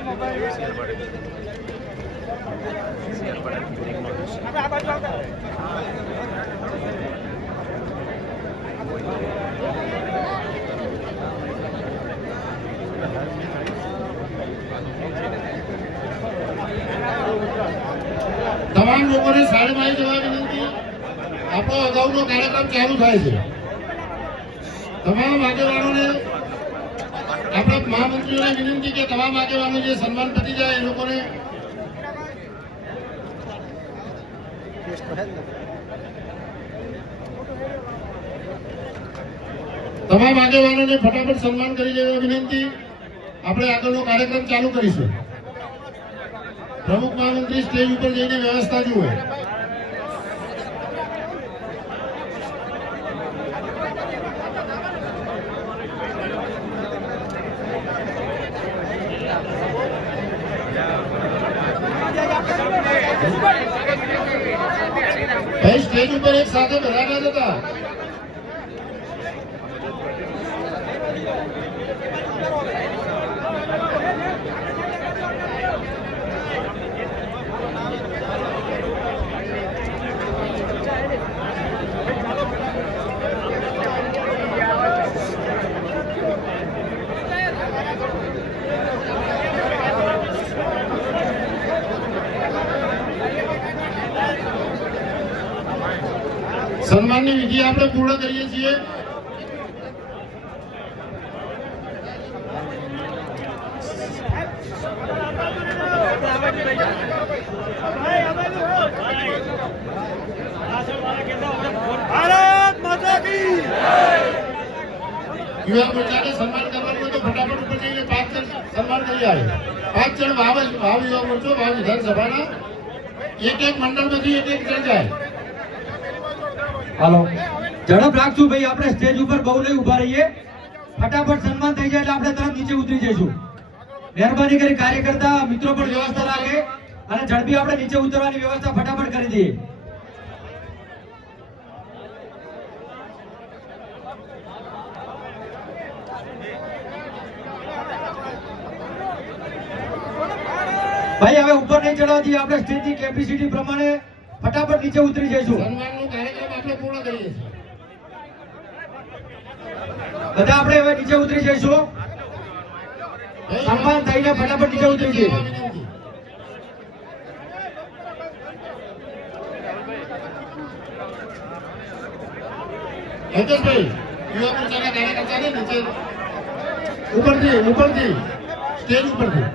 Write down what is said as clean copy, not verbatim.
તમામ લોકોને સાડીમાં જવા વિનંતી. આપણો અગાઉનો કાર્યક્રમ ચાલુ થાય છે. તમામ આગેવાનોને આપણા મહામંત્રીઓને વિનંતી કે તમામ આગેવાનો જે સન્માન પતી જાય એ લોકોને તમામ આગેવાનોને ફટાફટ સન્માન કરી દેવા વિનંતી. આપણે આગળનો કાર્યક્રમ ચાલુ કરીશું. પ્રમુખ મહામંત્રી સ્ટેજ ઉપર જઈને વ્યવસ્થા જુએ. ભાઈ સ્ટેજ ઉપર એક સાથે બધા ના જતા. સન્માનની વિધિ આપણે પૂર્ણ કરીએ છીએ. ભારત માતા કી યુવા મોરચાને સન્માન કરવાનું હોય તો ફટાફટ ઉપર જઈને 5 જણ સન્માન કરી આવે. 5 જણ ભાવ યુવા મોરચો ભાવ વિધાનસભાના એક મંડળમાંથી એક જણ જાય. હાલો ઝડપ રાખશું ભાઈ. આપણે સ્ટેજ ઉપર બહુ નહીં ઉભા રહીએ. ફટાફટ સન્માન થઈ જાય એટલે આપણે તરત નીચે ઉતરી જઈશું. મહેરબાની કરી કાર્યકર્તા મિત્રો પણ વ્યવસ્થા રાખે અને ઝડપી આપણે નીચે ઉતરવાની વ્યવસ્થા ફટાફટ કરી દઈએ. ભાઈ હવે ઉપર નહીં ચડવા દઈએ. આપણે સ્ટેજની કેપેસિટી પ્રમાણે ફટાફટ નીચે ઉતરી જઈશું. સન્માનનો કાર્યક્રમ આપણે પૂર્ણ કરીએ છીએ. બધા આપણે હવે નીચે ઉતરી જઈશું. સન્માન થઈને ફટાફટ નીચે ઉતરી જઈએ. હેતેશભાઈ યુવા મોરચાના કાર્યકર્તાને નીચે ઉપરથી સ્ટેજ ઉપરથી